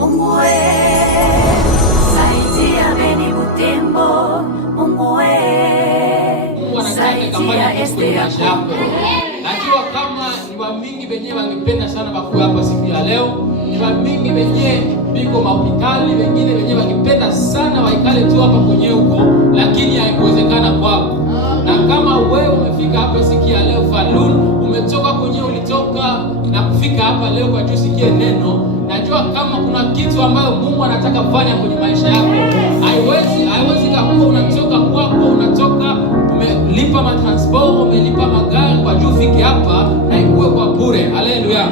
Mungu we, saidia Beni Butembo. Mungu we, saidia este yako. Najua kama ni wamingi wenyewe wangependa sana bakuwa hapa siku ya leo. Ni wamingi wenyewe biko mahopitali, wengine wenyewe wangependa sana waikale tu hapa kwenye huko, lakini haikuwezekana kwao. Na kama wewe umefika hapa siku ya leo Falun, umetoka kwenye ulitoka na kufika hapa leo kwa tusikie neno, najua kama kuna kitu ambayo Mungu anataka kufanya kwenye maisha yako. Haiwezi kama unatoka kwako, unatoka umelipa matransport, umelipa magari kwa juu fike hapa na ikuwe kwa bure. Haleluya.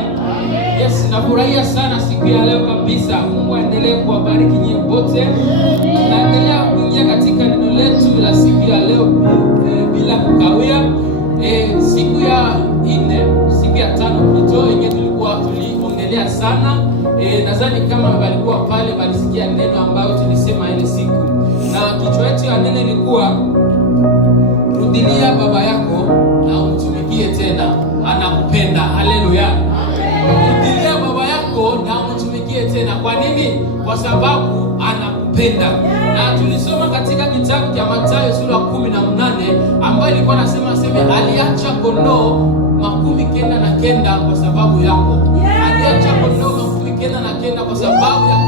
Yes, nafurahia sana siku ya leo kabisa. Mungu aendelee kuwabariki nyinyi wote. Tunaendelea kuingia katika neno letu la siku ya leo bila kukawia. Siku ya 4, siku ya 5 ndio yenyewe tuliongelea sana. Nadhani kama walikuwa pale walisikia neno ambayo tulisema ile siku. Na kichwa chetu ya neno ilikuwa rudilia baba yako na umtumikie tena, anakupenda. Haleluya. Rudilia baba yako na umtumikie tena. Kwa nini? Kwa sababu anakupenda. Na tulisoma katika kitabu cha Mathayo sura 18 ambayo ilikuwa nasema aliacha kondoo 99 kwa sababu yako. Aliacha kondoo 99 kwa sababu ya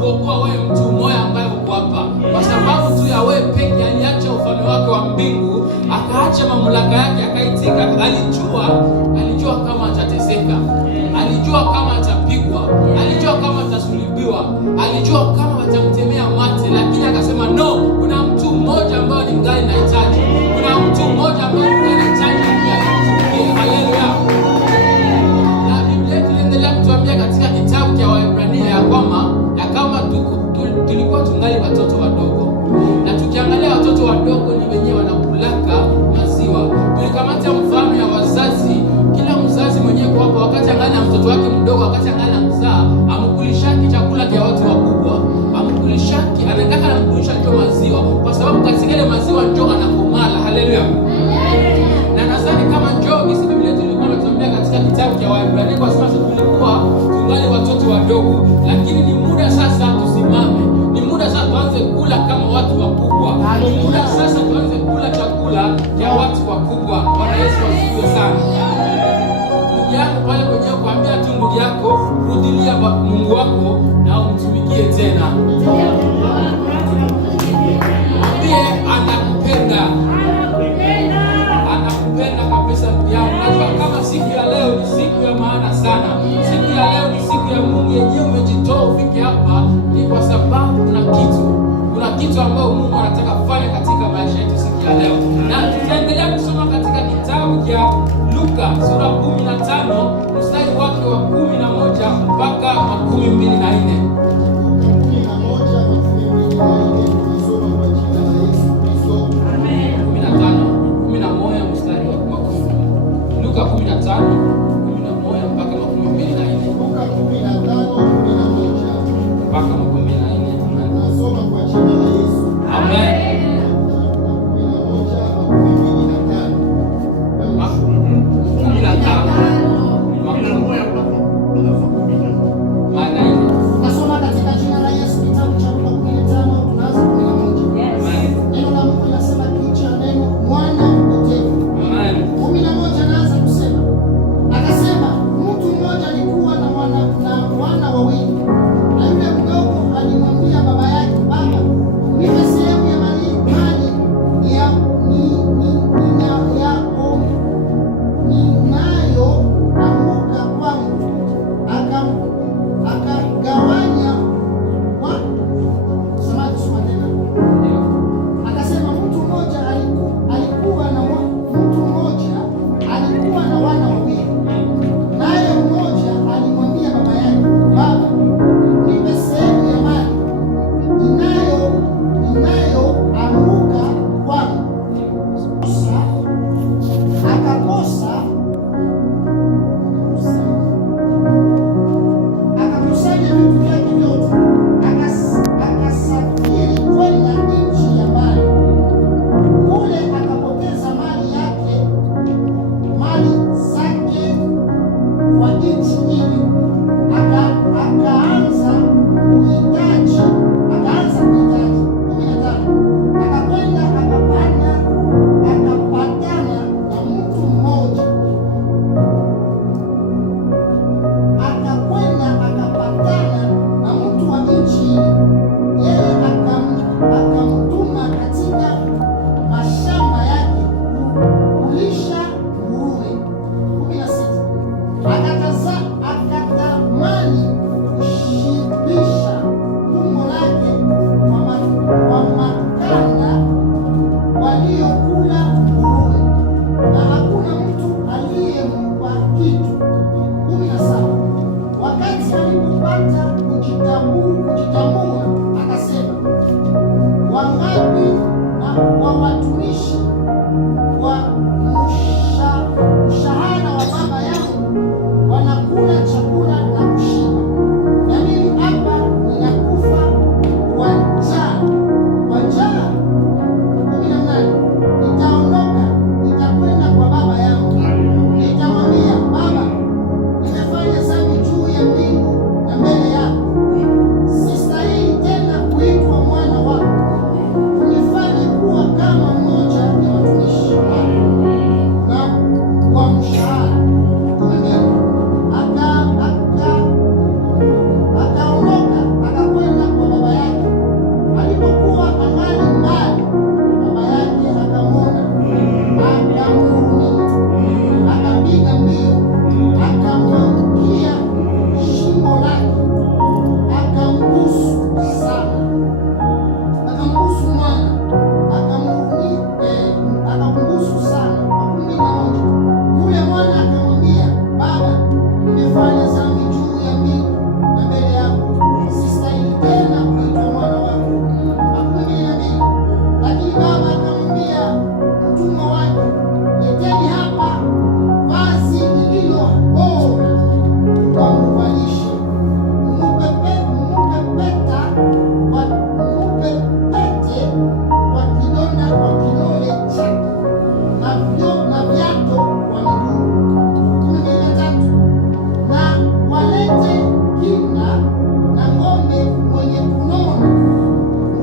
kuokoa wewe mtu mmoja ambaye uko hapa. Kwa sababu tu ya wewe pekee aliacha ufalme wake wa mbingu, akaacha mamlaka yake, akaitika. Alijua kama atateseka. Alijua kama atapigwa. Alijua kama atasulubiwa. Alijua kama watamtemea mate, lakini akasema no, kuna mtu mmoja ambaye ni mgali nahitaji. Kuna mtu mmoja ambaye ni mgali nahitaji. Haleluya. Na Biblia inaendelea kutuambia katika kitabu cha Waebrania ya kama tulikuwa tungali watoto wadogo. Na tukiangalia watoto wadogo ni wenyewe wanakulaka maziwa. Tulikamata mfano ya wazazi. Kila mzazi mwenyewe kwa hapa wakati angalia mtoto wake mdogo, wakati angalia mzaa, amkulishaki chakula cha watu wakubwa. Amkulishaki, anataka anamkulisha ndio maziwa, kwa sababu katika ile maziwa ndio anakomala. Haleluya. Na nadhani kama njoo hizi Biblia tulikuwa tunatembea katika kitabu cha Waebrania kwa sababu tulikuwa tungali watoto wadogo, lakini ni muda sasa tusimame. Ni muda sasa tuanze kula kama watu wakubwa. Ni muda sasa tuanze kula chakula cha watu wakubwa. Bwana Yesu asifiwe sana. Ndugu yangu pale kwenye kuambia tu ndugu yako, rudilia Mungu wako na umtumikie tena. Mwambie anakupenda. Anakupenda kabisa ndugu yangu. Najua kama siku ya leo ni siku ya maana sana. Siku ya leo ni siku ya Mungu yenyewe umejitoa ufike hapa, ni kwa sababu kuna kitu ambayo Mungu anataka kufanya katika maisha yetu siku ya leo. Na tutaendelea kusoma katika kitabu cha Luka sura 15 mstari wake wa 11 mpaka 24. hata kujitambua, akasema, wangapi wa watumishi wa mshahara wa baba yangu wanakula chakula na kushiba, na mimi hapa ninakufa kwa njaa. 18, nitaondoka, nitakwenda kwa baba yangu, nitamwambia, Baba, nimefanya dhambi juu ya mbingu na mbele yako, sistahili tena kuitwa mwana wako, unifanye kuwa kama mmoja ya watumishi na wa mshahara. 12, akaondoka akakwenda kwa baba yake. Alipokuwa angali mbali, baba yake akamwona, akamhurumia, akapiga mbio, akamwangukia shingo lake, akambusu mwana, akambusu sana. 11, yule mwana akamwambia, Baba, nimefanya dhambi juu ya mbingu na mbele yako, sistahili tena kuitwa mwana wako. 12, lakini baba akamwambia mtumwa wake, leteni hapa vazi lililo bora, ukamvalishe, umupe pete kwa kidonda kwa kidole chake, na viatu kwa miguu. 13, na walete kinda na ng'ombe mwenye kunona,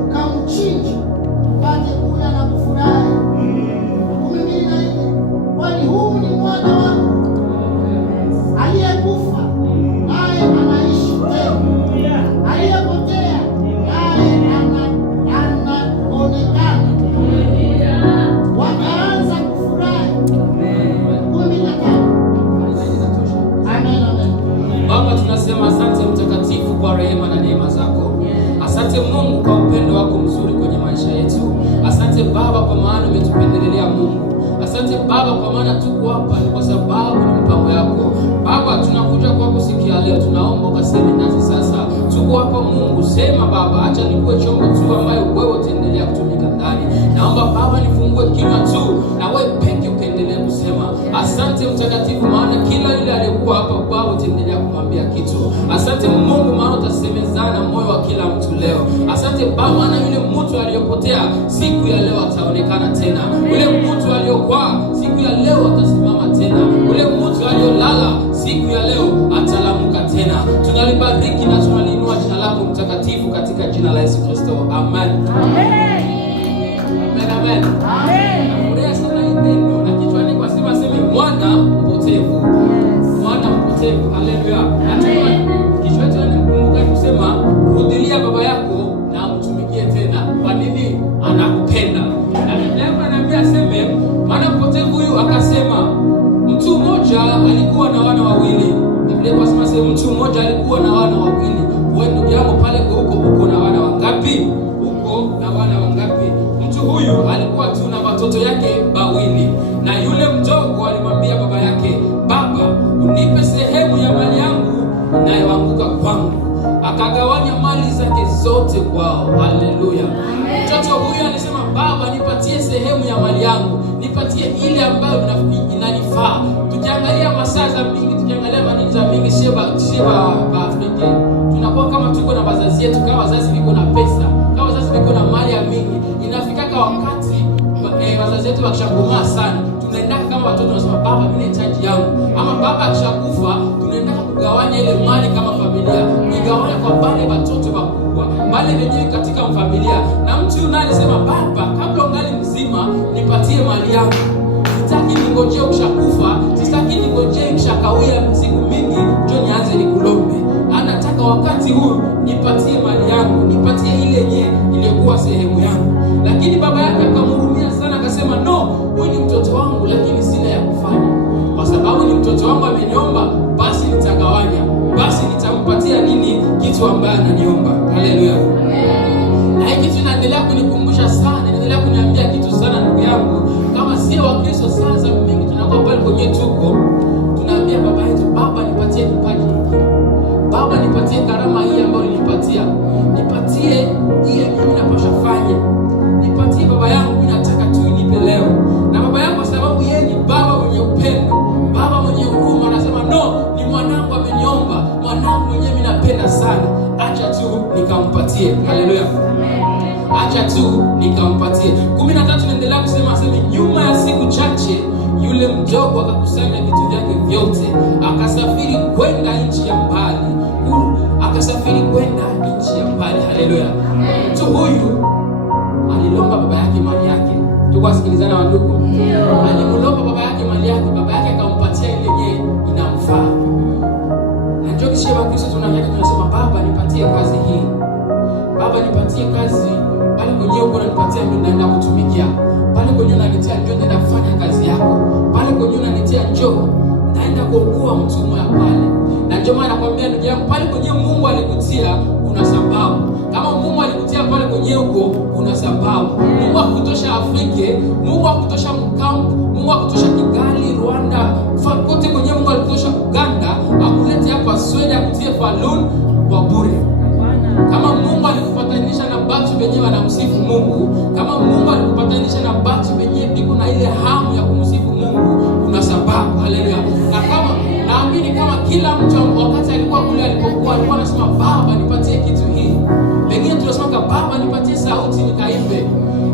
mkamchinje, mpate kula na kufurahi. 14, kwani huu ni mwana wangu aliyekufa naye anaishi tena, aliyepotea naye anaonekana. Wakaanza kufurahi. 15, amen. Baba, tunasema asante mtakatifu kwa rehema na neema zako. Asante Mungu kwa upendo wako mzuri kwenye maisha yetu. Asante Baba kwa maana umetupendelea Mungu. Asante Baba kwa maana tuko hapa ni kwa sababu ni mpango yako. Baba, tunakuja kwako siku ya leo, tunaomba ukaseme nasi sasa. Tuko hapa Mungu, sema Baba, acha nikuwe chombo tu ambayo wewe utaendelea kutumika ndani. Naomba Baba nifungue kinywa tu na wewe peke ukaendelea kusema. Asante mtakatifu, maana kila yule aliyekuwa hapa Baba utaendelea kumwambia kitu. Asante Mungu, maana utasemezana moyo wa kila mtu leo. Asante Baba, maana yule mtu aliyopotea siku ya leo ataonekana tena. Yule mtu aliyokuwa siku ya leo atasimama tena. Yule mtu aliyolala siku ya leo atalamuka tena. Tunalibariki na tunaliinua jina lako mtakatifu katika jina la Yesu Kristo. Amen. Amen. Amen. Amen. Nafurahi sana hii neno na kichwani kwa sema mwana mpotevu. Mwana mpotevu. Haleluya. Kichwa chetu nikumbuka kusema rudilia baba yako na mtumikie tena. Kwa nini? Anakupenda. Na Biblia inaniambia aseme mwana mpotevu huyu akasema mtu mmoja alikuwa na wana wawili. Biblia inasema mtu mmoja alikuwa na wana wawili. Wewe ndugu yangu pale uko na wana wangapi? Uko na wana wangapi? Mtu huyu alikuwa tu na watoto yake wawili. Na yule mdogo alimwambia baba yake, Baba, unipe sehemu ya mali yangu inayoanguka kwangu. Akagawanya mali zake zote kwao. Haleluya. Mtoto huyu alisema, Baba, nipatie sehemu ya mali yangu, nipatie ile ambayo inanifaa. Tukiangalia masaa za mingi, tukiangalia manini za mingi, tunakuwa kama tuko na wazazi yetu, kama wazazi wiko na pesa, kama wazazi wiko na mali ya mingi. Inafikaka wakati wazazi wetu wakishakomaa sana, tunaenda kama watoto tunasema, Baba, mimi nahitaji yangu. Ama baba akishakufa, tunaenda kugawanya ile mali kama familia, igawanya kwa wale watoto wakubwa, wale wenyewe katika familia. Na mtu yule alisema, Baba, kabla ungali mzima nipatie mali yangu. Sitaki ningojee ukishakufa, sitaki ningojee ukishakawia siku mingi ndio nianze nikulombe. Anataka wakati huu nipatie mali yangu, nipatie ile yenye ilikuwa sehemu yangu. Lakini baba yake akamhurumia sana, akasema, no, huyu ni mtoto wangu, lakini sina ya kufanya. Kwa sababu ni mtoto wangu ameniomba, basi nitagawanya, basi nitampatia nini kitu ambaye ananiomba. Haleluya. Na hiki kitu inaendelea kunikumbusha sana, inaendelea kuniambia kitu sana ndugu yangu. Kama sio Wakristo sasa mingi tunakuwa pale kwenye tuko, tunaambia baba yetu, Baba, nipatie kipaji hiki. Baba, nipatie karama nikampatie. Haleluya. Acha tu nikampatie. 13 naendelea kusema nyuma ya siku chache yule mdogo akakusanya vitu vyake vyote, akasafiri kwenda nchi ya mbali. Akasafiri kwenda nchi ya mbali. Haleluya. Mtu huyu alilomba baba yake mali yake. Tuko sikilizana wa ndugu. Alimlomba baba yake mali yake, baba yake akampatia ile yenyewe inamfaa. Na ndio kisha Kristo tunasema baba nipatie kazi hii. Baba nipatie kazi. Pale kwenye uko unanipatia mimi naenda kutumikia. Pale kwenye unanitia njoo naenda kufanya kazi yako. Pale kwenye unanitia njoo naenda kuokoa mtu mmoja pale. Na ndio maana nakwambia ndugu yangu, pale kwenye Mungu alikutia kuna sababu. Kama Mungu alikutia pale kwenye uko kuna sababu. Mungu hakutosha Afrika, Mungu hakutosha Mkampu, Mungu hakutosha Kigali, Rwanda, kote kwenye Mungu alikutosha Uganda, akulete hapa Sweden akutie Falun kwa bure. Kama Mungu alikupatanisha na watu wenyewe wanamsifu Mungu, kama Mungu alikupatanisha na watu wenyewe biko na ile hamu ya kumsifu Mungu, kuna sababu. Haleluya. Na kama naamini kama kila mtu wakati alikuwa kule alipokuwa alikuwa anasema baba nipatie kitu hii. Pengine tunasema baba nipatie sauti nikaimbe.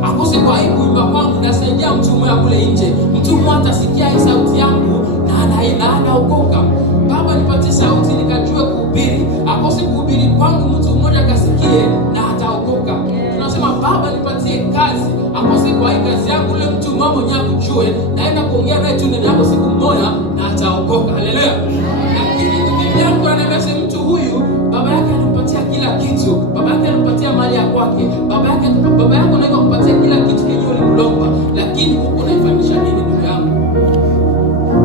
Akose kwa aibu imba kwangu nasaidia mtu mmoja kule nje. Mtu mmoja atasikia hii sauti yangu na anaokoka. Baba nipatie sauti nikajue kuhubiri. Akose kuhubiri kwangu mtu mmoja akasikie na ataokoka. Tunasema baba nipatie kazi. Akose kwa hii kazi yangu ule mtu mmoja mwenyewe akujue naenda kuongea naye tu neno lako siku moja na ataokoka. Haleluya. Lakini Biblia yangu ananiambia mtu huyu baba yake anampatia kila kitu. Baba yake anampatia mali ya kwake. Baba yako anaweza kupatia kila kitu kenye ulimlomba, lakini huko unaifanyisha nini ndugu yangu?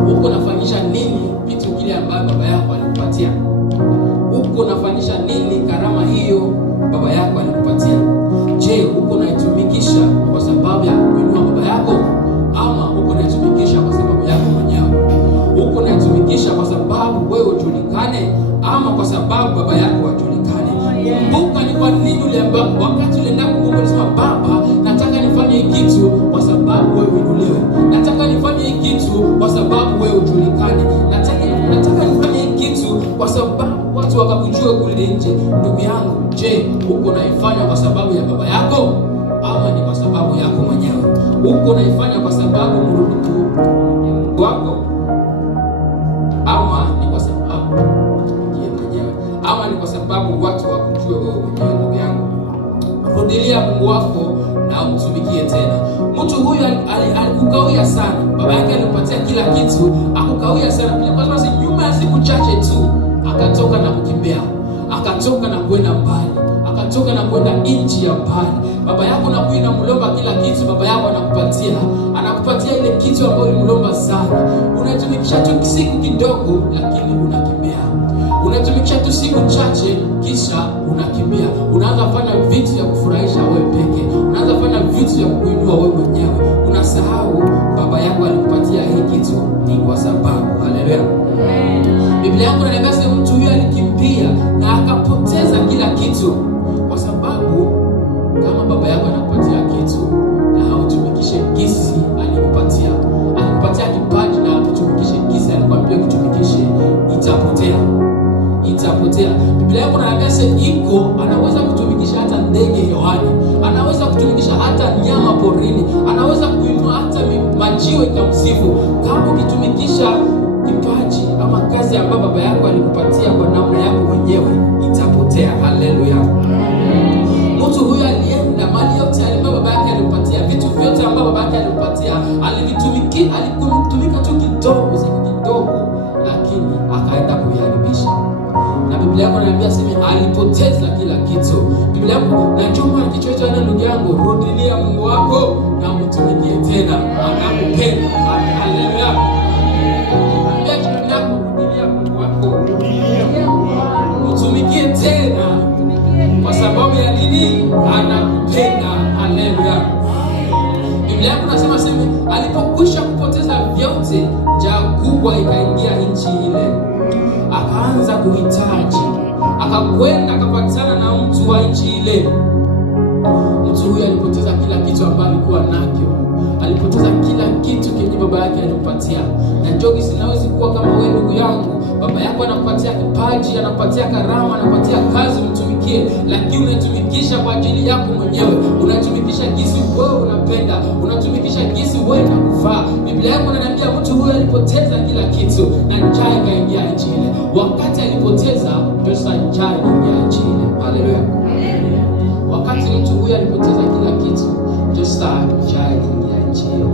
Huko unafanyisha nini vitu kile ambayo baba yako alikupatia? Huko unafanyisha nini karama hiyo baba yako alikupatia? Je, huko unaitumikisha kwa sababu ya kuinua baba yako, ama huko unaitumikisha kwa sababu yako mwenyewe? Huko unaitumikisha kwa sababu wewe ujulikane, ama kwa sababu baba yako ajulikane? Kumbuka ni kwa nini wakati ulienda kuomba ulisema baba nataka nifanye hiki kitu kwa sababu wewe uinuliwe. Nataka nifanye hiki kitu kwa sababu wewe ujulikane. Nataka nifanye hiki kitu kwa sababu watu wakakujua kule nje. Ndugu yangu, je, uko unaifanya kwa sababu ya baba yako, ama ni kwa sababu yako mwenyewe? Uko unaifanya kwa sababu Mungu wako, ama ni kwa sababu mwenyewe, ama ni kwa sababu watu wakujue wewe mwenyewe? Ndugu yangu, rudilia Mungu wako na umtumikie tena. Mtu huyu alikukawia sana. Baba yake alimpatia kila kitu, akukawia sana. Kwa sababu nyuma ya siku chache tu akatoka na kukimbia, akatoka na kwenda mbali, akatoka na kwenda nchi ya mbali. Baba yako na kuina mlomba kila kitu, baba yako anakupatia ile kitu ambayo ulimlomba sana. Unatumikisha tu siku kidogo, lakini unakimbia. Unatumikisha tu siku chache, kisha unakimbia. Unaanza kufanya vitu vya kufurahisha wewe peke. Unaanza kufanya vitu vya kuinua wewe mwenyewe. Unasahau baba yako alikupatia hii kitu ni kwa sababu. Haleluya. Biblia yangu inaniambia mtu huyu alikimbia na akapoteza kila kitu, kwa sababu kama baba yako anakupatia kitu na hautumikishe gisi alikupatia kipaji na hautumikishe gisi alikwambia kutumikishe, itapotea. Biblia yako inaniambia anaweza kutumikisha hata ndege hewani, anaweza kutumikisha hata nyama porini, anaweza kuinua hata majiwe ikamsifu. Kama ukitumikisha kipaji ama kazi ambayo baba yako alikupatia kwa namna yako mwenyewe, itapotea. Haleluya. Mtu huyu alienda mali yote ambayo baba yake alimpatia, vitu vyote ambavyo baba yake alimpatia, alitumika tu kidogo, siku kidogo, lakini akaenda kuiharibisha. Na Biblia yako inaniambia alipoteza kila kitu. Biblia yako na chuma kichwa cha neno, ndugu yangu, rudilia Mungu wako na umtumikie tena, anakupenda. Haleluya. Mtumikie tena. Kwa sababu ya nini? Anakupenda. Haleluya. Biblia yako inasema alipokwisha kupoteza vyote, njaa kubwa ikaingia nchi ile. Akaanza kuhitaji, akakwenda akapatana na mtu wa nchi ile. Mtu huyu alipoteza kila kitu ambacho alikuwa nacho. Alipoteza kila kitu kenye baba yake alimpatia. Na njogi sinawezi kuwa kama wewe ndugu yangu. Baba yako anakupatia kipaji, anakupatia karama, anakupatia kazi, mtumikie. itumikie, lakini unaitumikisha kwa ajili yako mwenyewe, unaitumikisha jinsi wewe unapenda, unatumikisha jinsi wewe inakufaa. Biblia yako inaniambia mtu huyo alipoteza kila kitu na njaa ikaingia nchi ile. Wakati alipoteza, ndio sasa njaa ikaingia nchi ile. Haleluya. Wakati mtu huyo alipoteza kila kitu, ndio sasa njaa ikaingia nchi ile.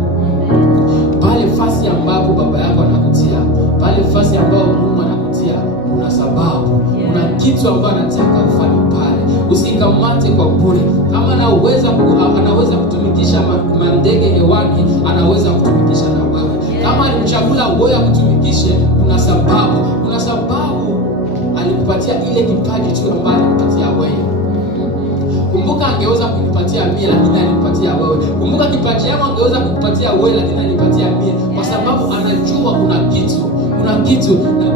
Pale fasi ambapo baba yako anakutia, pale fasi ambapo Mungu anakutia, kuna sababu, kuna kitu ambacho anataka ufanye pale. Usikamate kwa bure. Kama anaweza kutumikisha mandege hewani, anaweza kutumikisha na wewe. Kama alimchagua wewe akutumikishe, kuna sababu. Kuna sababu alikupatia ile kipaji tu ambacho alikupatia wewe. Kumbuka angeweza kukupatia 100 lakini alipatia wewe. Kumbuka kipaji yako angeweza kukupatia wewe lakini alipatia 100 kwa sababu anajua kuna kitu.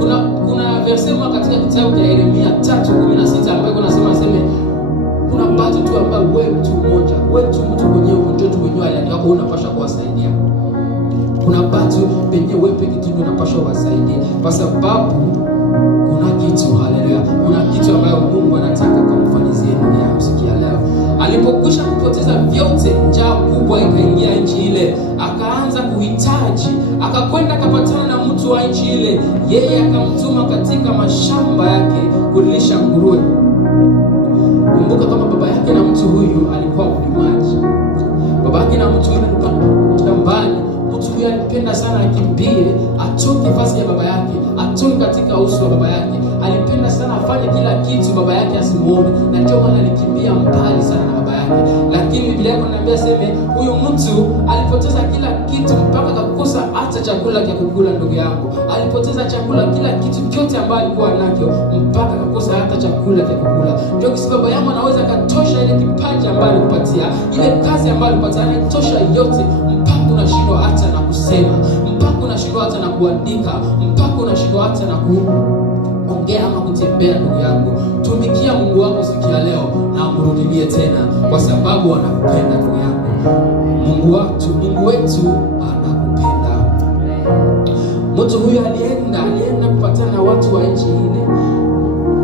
Na kuna verse katika kitabu cha Yeremia 3:16 ambayo kunasema kuna watu tu ambao wewe mtu mmoja, wewe mtu mwenyewe alani wako unapaswa kuwasaidia. Kuna watu penye wewe peke yako unapaswa kuwasaidia kwa sababu kuna kitu. Haleluya. Kuna kitu ambayo Mungu anataka kumfanyizie ndugu yangu siku ya leo. Alipokwisha kupoteza vyote, njaa kubwa ikaingia nchi ile. Akaanza kuhitaji, akakwenda akapatana na mtu wa nchi ile. Yeye akamtuma katika mashamba yake kulisha nguruwe. Kumbuka kama baba yake na mtu huyu alikuwa mlimaji. Baba yake na mtu huyu alikuwa shambani. Mtu huyu alipenda sana akimbie, atoke fasi ya baba yake, atoke katika uso wa baba yake. Alipenda sana afanye kila kitu baba yake asimuone, na ndio maana alikimbia mbali sana na baba yake. Lakini Biblia yako inaniambia huyu mtu alipoteza kila kitu mpaka akakosa hata chakula cha kukula. Ndugu yangu, alipoteza chakula, kila kitu chote ambacho alikuwa nacho mpaka akakosa hata chakula cha kukula. Ndio kisi baba yangu anaweza katosha ile kipaji ambayo alikupatia, ile kazi ambayo alikupatia, anatosha yote mpaka unashindwa hata na kusema, mpaka unashindwa hata na kuandika, mpaka unashindwa hata na ongea ama kutembea. Ndugu yangu, tumikia Mungu wako siku ya leo na umrudie tena, kwa sababu anakupenda. Ndugu yangu, Mungu wetu anakupenda. Mtu huyo alienda kupatana na watu wa nchi ile.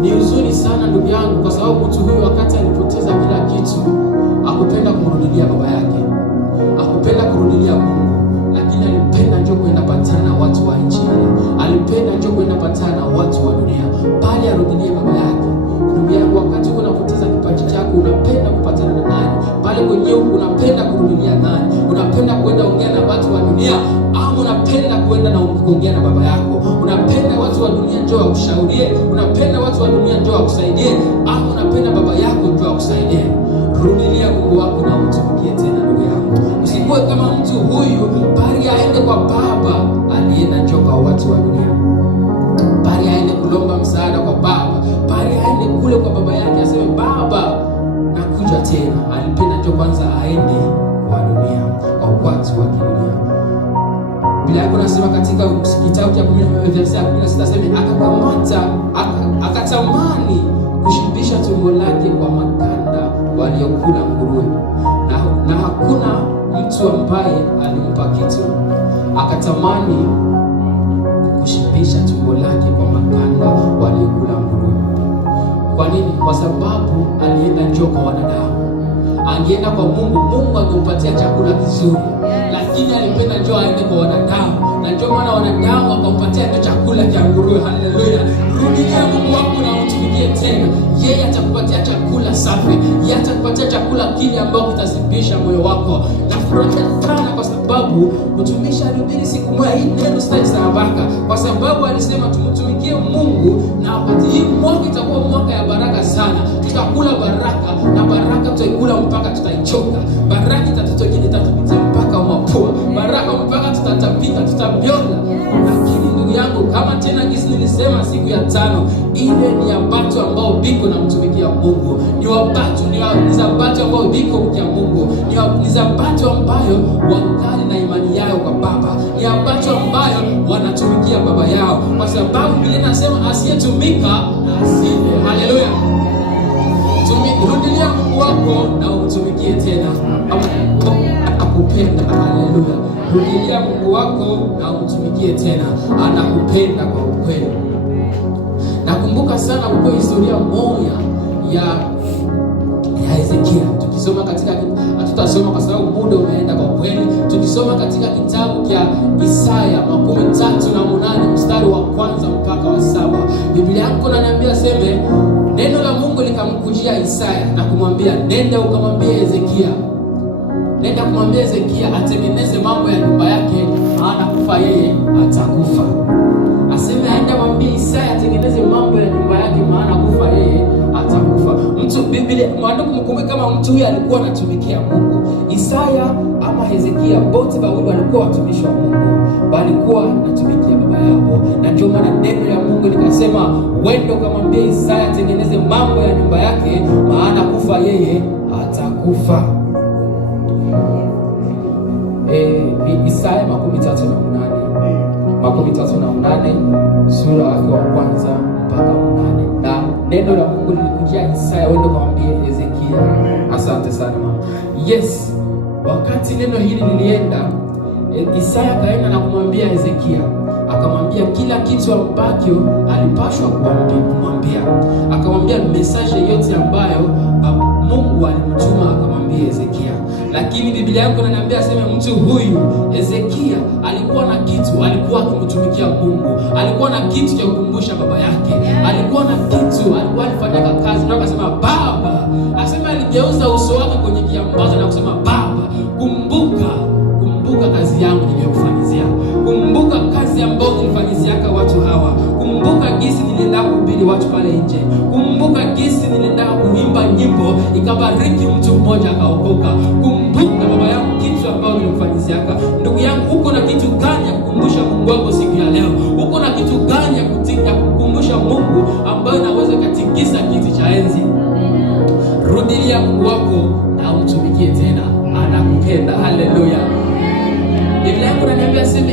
Ni huzuni sana ndugu yangu, kwa sababu mtu huyo wakati alipoteza kila kitu, hakupenda kumrudia baba yake, hakupenda kurudia Mungu, lakini alipenda njoo kwenda patana na watu wa nchi ile. Alipenda njoo kwenda patana na watu wa dunia, pale arudilie baba yake. Ndugu yangu, wakati unapoteza kipaji chako, unapenda kupatana na nani? Pale kwenyewe unapenda kurudilia nani? Unapenda kwenda ongea na watu wa dunia, au unapenda kwenda na kuongea na baba yako? Unapenda watu wa dunia njoo wakushaurie? Unapenda watu wa dunia njoo wakusaidie, au unapenda baba yako njoo wakusaidie? Rudilia Mungu wako na umtumikie tena ndugu yangu. Usikuwe kama mtu huyu, bali aende kwa baba. Alienda njoo kwa watu wa dunia, bali aende kulomba msaada kwa baba, bali aende kule kwa baba yake aseme baba nakuja tena. Alipenda njoo kwanza aende kwa dunia, kwa watu wa dunia. Biblia yako nasema katika kitabu cha 16 akatamani kushibisha tumbo lake kwa makanda waliokula nguruwe, na hakuna mtu ambaye alimpa kitu. Akatamani kushibisha tumbo lake kwa makanda waliokula nguruwe. Kwa nini? Kwa sababu alienda njoo kwa wanadamu. Angeenda kwa Mungu angempatia chakula kizuri, lakini alipenda njoo aende kwa wanadamu, na njoo maana wanadamu wakampatia ndio chakula cha nguruwe. Haleluya! Rudia Mungu wako na umtumikie tena. Yeye atakupatia chakula safi, yeye atakupatia chakula kile ambacho kitasibisha moyo wako. Nafurahia sana kwa sababu mtumishi alihubiri siku moja hii neno sitaisahau, kwa sababu alisema tumtumikie Mungu, na wakati hii mwaka itakuwa mwaka ya baraka sana. Tutakula baraka, na baraka tutaikula mpaka tutaichoka. Baraka itatupitia mpaka mapua, baraka mpaka tutatapika, tutabionda. Lakini ndugu yangu, kama tena jinsi nilisema siku ya 5, ile ni ya watu ambao biko na mtumikia Mungu, ni za watu ambao biko kwa Mungu, ni za watu ambayo wakali na imani yao kwa baba, ni watu ambayo wanatumikia baba yao, kwa sababu Biblia inasema asiyetumika asile. Haleluya! Rudilia Mungu wako na umtumikie tena, anakupenda. Haleluya! Rudilia Mungu wako na umtumikie tena, anakupenda kwa ukweli. Nakumbuka sana kwa historia moja ya Hezekia. Tukisoma katika, hatutasoma kwa sababu muda umeenda kwa kweli. Tukisoma katika kitabu cha Isaya 38 mstari wa 1 mpaka wa 7, Biblia yako inaniambia seme, neno la Mungu likamkujia Isaya na kumwambia, nenda ukamwambie Hezekia, nenda kumwambia Hezekia atengeneze mambo ya nyumba yake, maana kufa yeye atakufa. Aseme aende mwambie Isaya atengeneze mambo ya nyumba yake, maana kufa yeye atakufa. Mtu Biblia maandiko mkumbuke kama mtu huyu alikuwa anatumikia Mungu. Isaya ama Hezekia wote wawili walikuwa watumishi wa Mungu, walikuwa wanatumikia baba yao. Na ndio maana neno la Mungu likasema, wende ukamwambia Isaya atengeneze mambo ya nyumba yake, maana kufa yeye atakufa. Isaya 38 sura yake wa 1 mpaka 8. Na neno la Mungu lilikujia Isaya, wende kumwambia Hezekia. Asante sana mama. Yes, wakati neno hili lilienda, Isaya kaenda na kumwambia Hezekia, akamwambia kila kitu ambacho alipashwa kumwambia, akamwambia message yote ambayo Mungu alimtuma akamwambia Hezekia. Lakini Biblia yako inaniambia sema, mtu huyu Hezekia alikuwa na kitu, alikuwa akimtumikia Mungu, alikuwa na kitu cha kukumbusha baba yake, alikuwa na kitu, alikuwa alifanya kazi. Ndio akasema baba, asema aligeuza uso wake kwenye kiambaza na kusema, baba, kumbuka kazi yangu niliyokufanyizia, kumbuka kazi ambayo nilifanyiziaka watu hawa, kumbuka jinsi nilienda kuhubiri watu pale nje, kumbuka jinsi nilienda kuimba nyimbo ikabariki mtu mmoja akaokoka. Kumbuka baba yangu kitu ambayo nilikufanyizia. Ndugu yangu, uko na kitu gani ya kukumbusha Mungu wako siku ya leo? Uko na kitu gani ya kukumbusha Mungu ambayo inaweza katikisa kiti cha enzi? Rudilia Mungu wako na umtumikie tena, anakupenda. Haleluya. Biblia yangu inaniambia sema,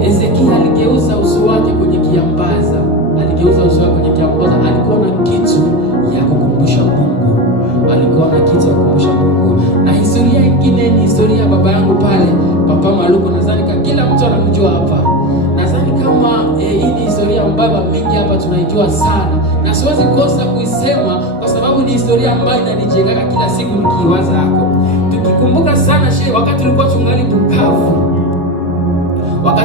Hezekia aligeuza uso wake kwenye kiambaza, alikuwa na kitu ya kukumbusha Mungu, Na historia nyingine ni historia ya baba yangu pale, Papa Maluko. Nadhani kila mtu anamjua hapa. Nadhani kama hii ni historia ambayo mingi hapa tunaijua sana, na siwezi kosa kuisema kwa sababu ni historia ambayo inanijenga kila siku nikiwaza hapo. Tukikumbuka sana wakati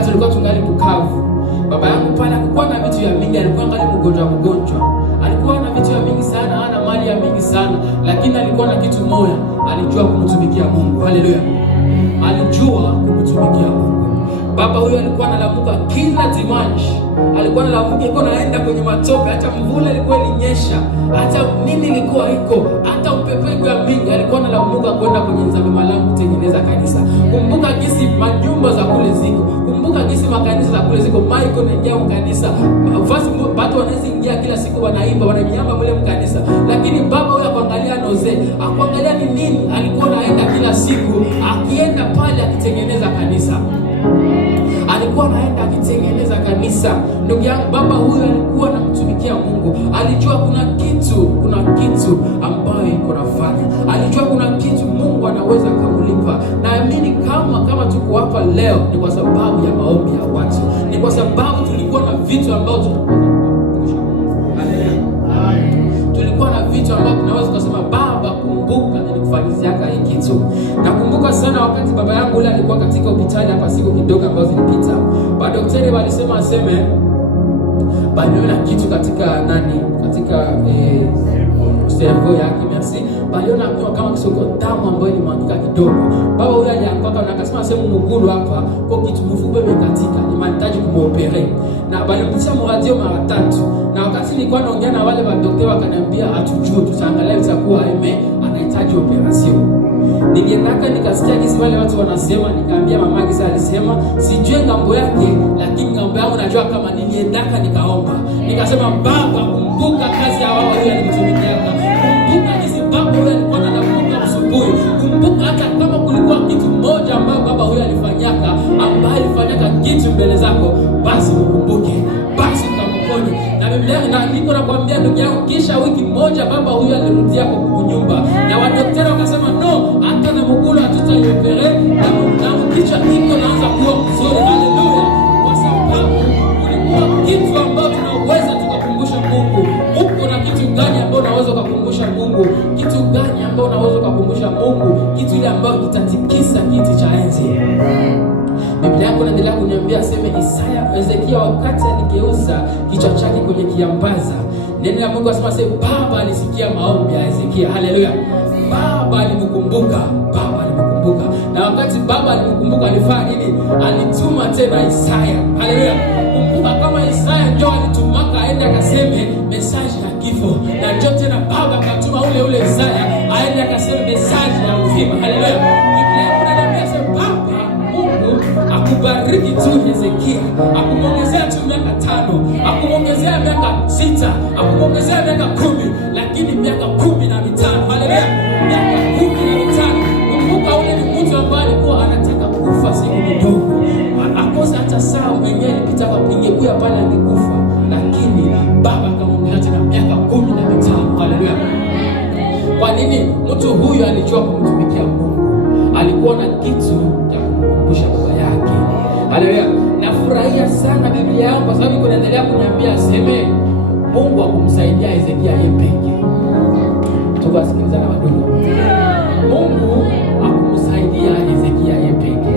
tulikuwa tungali Bukavu, baba yangu pale alikuwa na vitu ya mingi, alikuwa ngali mgonjwa. Alikuwa na vitu ya mingi sana, hana mali ya mingi sana, lakini alikuwa na kitu moja, alijua kumtumikia Mungu. Haleluya. Alijua kumtumikia Mungu. Baba huyo alikuwa analamuka kila dimanche. Alikuwa analamuka, yuko naenda kwenye matope, hata mvula ilikuwa ilinyesha, hata nini ilikuwa iko, hata upepo ya mingi, alikuwa analamuka kwenda kwenye nzambi malamu kutengeneza kanisa. Kumbuka kisi majumba za kule ziko. Kumbuka kisi makanisa za kule ziko. Maiko naingia mkanisa. Fasi watu wanaweza ingia kila siku wanaimba, wananyamba mule mkanisa. Lakini baba huyo akuangalia noze, akuangalia ni nini, alikuwa anaenda kila siku, akienda pale akitengeneza kanisa. Alikuwa anaenda akitengeneza kanisa. Ndugu yangu, baba huyo alikuwa anamtumikia Mungu. Alijua kuna kitu ambayo iko nafanya. Alijua kuna kitu Mungu anaweza kumlipa. Naamini kama tuko hapa leo ni kwa sababu ya maombi ya watu. Ni kwa sababu tulikuwa na vitu ambavyo tulikuwa na vitu ambavyo tunaweza kusema, baba kumbuka nilikufanyizia hiki kitu. Nakumbuka sana wakati baba yangu yule alikuwa katika hospitali hapa siku kidogo ambazo zilipita. Daktari walisema aseme baliona kitu katika cerveau yake, merci. Baliona kama kisoko damu ambayo ilimwagika kidogo. Baba huyo alianguka na akasema sehemu mgulu hapa kwa kitu mfupe imekatika, inahitaji kumuopere. Na balimpitia mradio mara 3. Na wakati nilikuwa naongea na wale madaktari wakaniambia hatujui, tutaangalia itakuwa anahitaji operation. Niliendaka nikasikia jinsi wale watu wanasema, nikaambia mama kisa alisema sijue ngambo yake, lakini ngambo yangu najua kama niliendaka nikaomba. Nikasema baba kumbuka kazi ya wao wale walitumikia. Kumbuka jinsi baba yule alikuwa analamuka asubuhi. Kumbuka hata kama kulikuwa kitu moja ambayo baba huyo alifanyaka kitu mbele zako, basi ukumbuke, basi ukamponye. Na Biblia inaandika na kuambia ndugu yangu, kisha wiki moja baba huyo alirudia kwa nyumba. Na wadaktari wakasema no, hata na mguu hatutaipere na kichwa kiko naanza kuwa mzuri. Haleluya. Kwa sababu kulikuwa kitu ambacho tunaweza tukakumbusha Mungu. Uko na kitu gani ambacho unaweza kukumbusha Mungu? Kitu gani ambao unaweza kukumbusha Mungu? Kitu ile ambayo kitatikisa kiti cha enzi. Biblia yako inaendelea kuniambia aseme Ezekia wakati aligeuza kichwa chake kwenye kiambaza, neno la Mungu asema Baba alisikia maombi ya Ezekia. Haleluya. Baba alimkumbuka. Na wakati Baba alimkumbuka alifanya nini? Alituma tena Isaya. Haleluya. Kumbuka kama Isaya ndio alitumaka aende akaseme message ya kifo, na ndio tena Baba akatuma ule Isaya aende akaseme message ya uzima. Haleluya. Biblia inaniambia Baba Mungu akubariki tu Ezekia, akumongezea tu miaka 5, akumongezea miaka 6, akumongezea miaka 10, lakini miaka 15. Haleluya. Miaka 15. Kumbuka ule ni mtu ambaye alikuwa anataka kufa siku kidogo. Akosa hata saa mwenyewe alipita ingekuwa pale angekufa, lakini Baba akamwongezea tena miaka 15. Haleluya. Kwa nini? Mtu huyu alijua kumtumikia Mungu. Alikuwa na kitu cha kumkumbusha baba yake. Haleluya. Nafurahia sana Biblia yangu kwa sababu inaendelea kuniambia aseme Mungu akumsaidia Ezekia yeye peke. Tukasikiliza na wadogo. Mungu akumsaidia Ezekia yeye peke,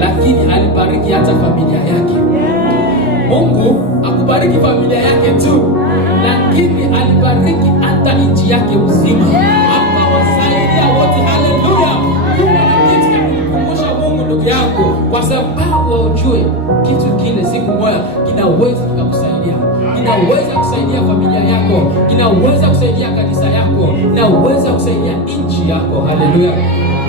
lakini alibariki hata familia yake. Mungu akubariki familia yake tu, lakini alibariki hata nchi yake uzima. Akawasaidia wote. Haleluya. Kuna kitu cha kumkumbusha Mungu ndugu yako, kwa sababu ujue kitu kile siku moja kinaweza kukusaidia. Kinaweza kusaidia familia yako, kinaweza kusaidia kanisa yako, kinaweza kusaidia nchi yako. Haleluya.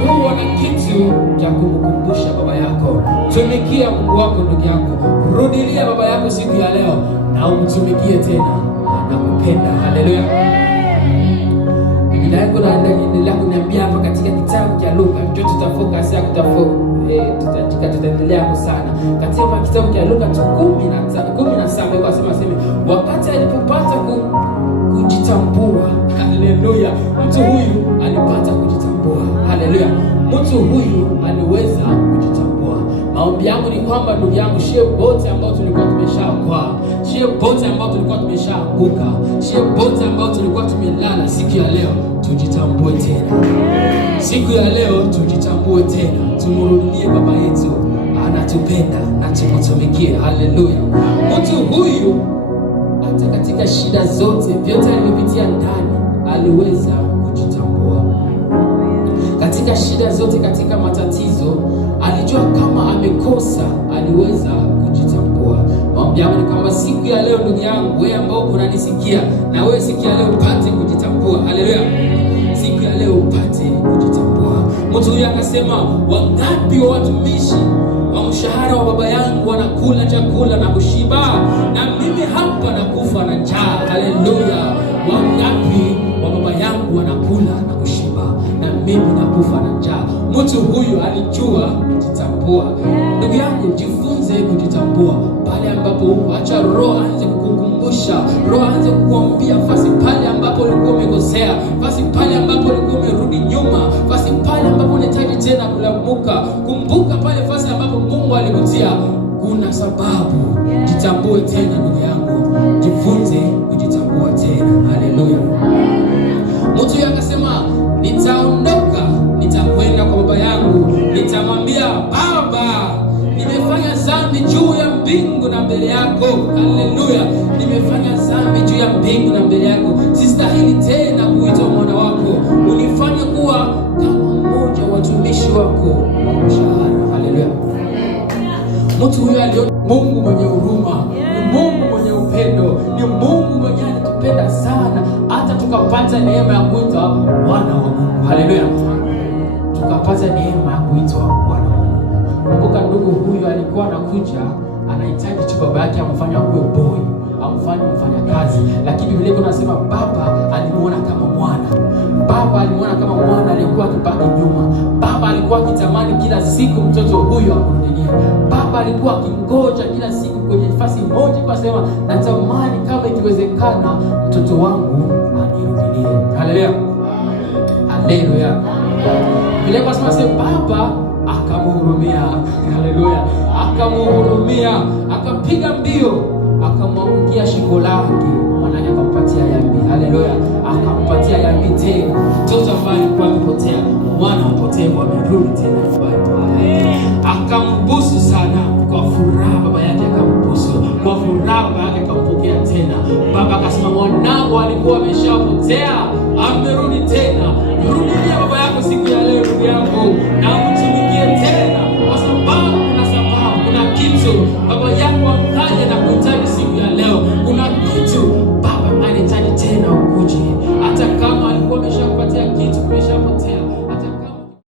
Huwa na kitu cha kumkumbusha baba yako. Tumikia Mungu wako ndugu yako. Rudilia baba yako siku ya leo na umtumikie tena. Anakupenda. Haleluya. Biblia yako inaendelea kuniambia hapa katika kitabu cha Luka. Ndio tutafocus ya tutaendelea sana. Katika kitabu cha Luka 17 kwa sema wakati alipopata kujitambua. Haleluya. Mtu huyu alipata kujitambua. Haleluya. Mtu huyu aliweza kujitambua. Maombi yangu ni kwamba ndugu yangu, shie bote ambao tulikuwa tumeshakwaa, shie bote ambao tulikuwa tumeshaanguka, shie bote ambao tulikuwa tumelala, siku ya leo tujitambue tena. Siku ya leo tujitambue tena. Tumrudie baba yetu, anatupenda na tumtumikie. Haleluya. Mtu huyu hata katika shida zote vyote alivyopitia ndani aliweza kujitambua. Katika shida zote, katika matatizo, alijua kama amekosa, aliweza kujitambua. Maombi yangu ni kwamba siku ya leo ndugu yangu, wewe ambao unanisikia, na wewe siku ya leo upate kujitambua. Haleluya. Siku ya leo upate kujitambua. Mtu huyu akasema, wangapi wa watumishi wa mshahara wa baba yangu wanakula chakula na kushiba, na mimi hapa nakufa na njaa. Haleluya. Wangapi wa baba yangu wanakula na kushiba, na mimi nakufa na njaa. Mtu huyu alijua kujitambua. Ndugu yangu, jifunze kujitambua pale ambapo uko. Acha Roho aanze kukukumbusha, Roho aanze kukuambia fasi pale ambapo ulikuwa umekosea, fasi pale ambapo ulikuwa umerudi nyuma, fasi pale ambapo unahitaji tena kulamuka. Kumbuka pale fasi ambapo Mungu alikutia kuna sababu. Jitambue tena ndugu yangu, jifunze kujitambua tena. Haleluya. Mtu yeye akasema, nitaondoka, nitakwenda kwa baba yangu, nitamwambia Baba, nimefanya dhambi juu ya mbingu na mbele yako. Haleluya. Nimefanya dhambi juu ya mbingu na mbele yako, sistahili tena kuitwa mwana wako. Unifanye kuwa kama mmoja wa watumishi wako wa mshahara. Haleluya. Mtu huyo aliona Mungu mwenye huruma, ni Mungu mwenye upendo, ni Mungu mwenye anatupenda sana, hata tukapata neema ya kuitwa wana wa Mungu. Haleluya. Tukapata neema ya kuitwa wana wa Mungu. Kumbuka ndugu huyu alikuwa anakuja, anahitaji tu baba yake amfanye kuwe boy, amfanye mfanya kazi, lakini Biblia inasema baba alimuona kama mwana. Baba alimuona kama mwana aliyekuwa akibaki nyuma. Baba alikuwa akitamani kila siku mtoto huyu amrudie. Baba alikuwa akingoja kila siku kwenye nafasi moja kwa sema, natamani kama ikiwezekana mtoto wangu anirudie. Haleluya. Haleluya. Biblia inasema baba akamhurumia. Haleluya. Akamhurumia, akapiga mbio, akamwangukia shingo lake, maana akampatia Yambi. Haleluya, akampatia Yambi tena. Mtoto ambaye alikuwa amepotea, mwana mpotevu amerudi tena nyumbani. Akambusu sana kwa furaha, baba yake akambusu kwa furaha, baba yake akampokea tena. Baba akasema, mwanangu alikuwa ameshapotea